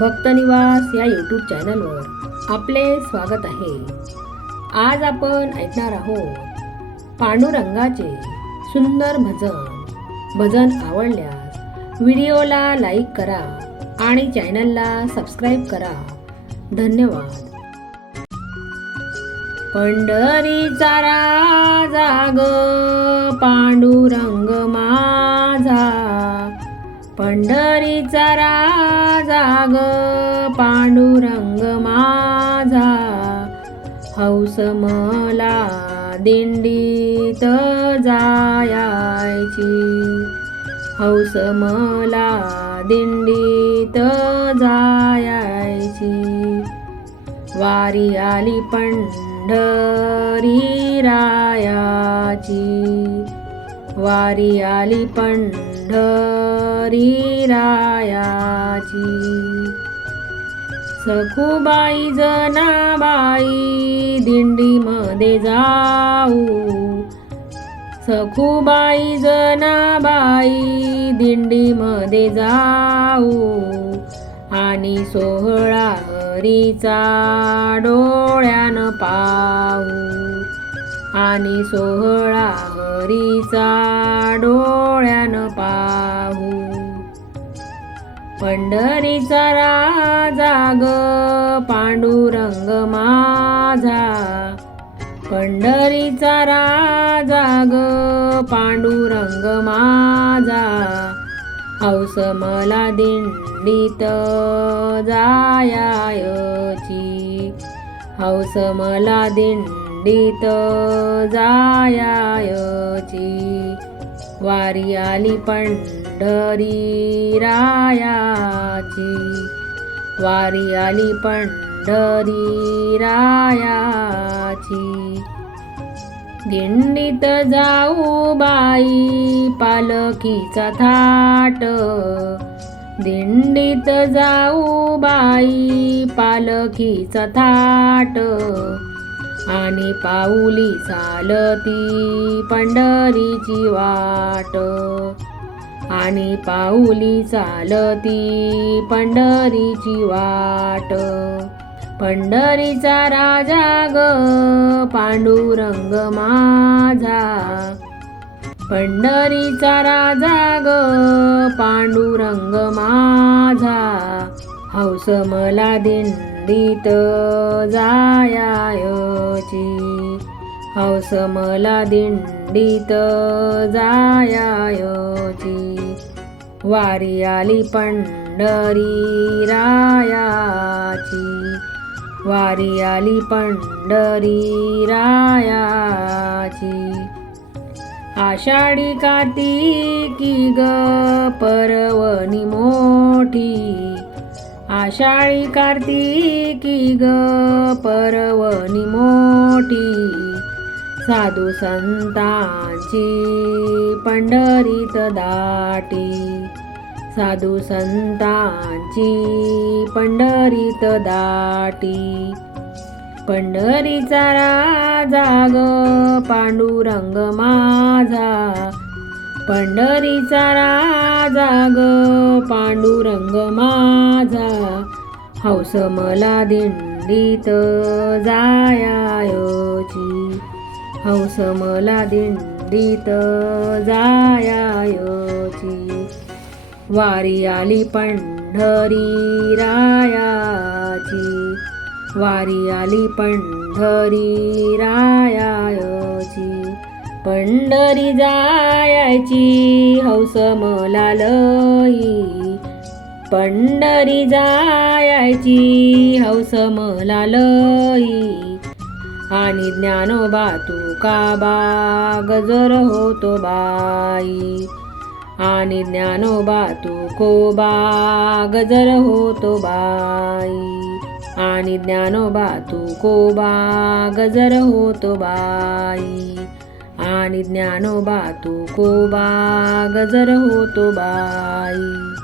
भक्तनिवास या यूट्यूब चॅनलवर आपले स्वागत आहे. आज आपण ऐकणार आहोत पांडुरंगाचे सुंदर भजन. भजन आवडल्यास व्हिडिओला लाईक करा आणि चॅनलला सबस्क्राईब करा. धन्यवाद. पंढरीचा राजा ग पांडुरंग मा पंढरीचा राजा ग पांडुरंग माझा. हौस मला दिंडीत जायाची हौस मला दिंडीत जायाची वारी आली पंढरी रायाची. वारी आली पंढरी रायाची सखूबाई जनाबाई दिंडीमध्ये जाऊ. सखूबाई जनाबाई दिंडीमध्ये जाऊ. आणि सोहळा हरीचा डोळ्यानं पाहू. आणि सोहळा हरीचा डोळ्यानं पाहू. पंढरीचा राजा ग पांडुरंग माझा. पंढरीचा राजा ग पांडुरंग माझा. हौस मला दिंडीत जायायची. हौस मला दिंडीत जायायची. वारी आली पंढरी रायाची. वारी आली पंढरी रायाची. दिंडीत जाऊ बाई पालखीचा थाट. दिंडीत जाऊ बाई पालखीचा थाट. आणि पाऊली चालती पंढरीची वाट. आणि पाऊली चालती पंढरीची वाट. पंढरीचा राजा ग पांडुरंग माझा. पंढरीचा राजा ग पांडुरंग माझा. हौस मला दीत जायायची. हौस मला दिंडीत जायायची. वारी आली पंढरी रायाची. वारी आली पंढरी रायाची. आषाढी काती की ग परवणी मोठी. आषाळी कार्तिकी ग परवणी मोठी. साधू संतांची पंढरीत दाटी. साधू संतांची पंढरीत दाटी. पंढरीचा राजा ग पांडुरंग माझा. पंढरीचा राजा ग पांडुरंग माझा. हौस मला दिंडीत जायायोची. हौस मला दिंडीत जायायोची. वारी आली पंढरी रायाची. वारी आली पंढरी रायाची पंढरी जायाची हौस मला लई पंढरी जायची हौस मला लई आणि ज्ञानोबा तुका बा गजर होतो बाई? आणि ज्ञानोबा तुकोबा गजर होतो बाई? आणि ज्ञानोबा तुकोबा गजर होतो बाई? आणि ज्ञानोबा तुकोबा गजर होतो बाई.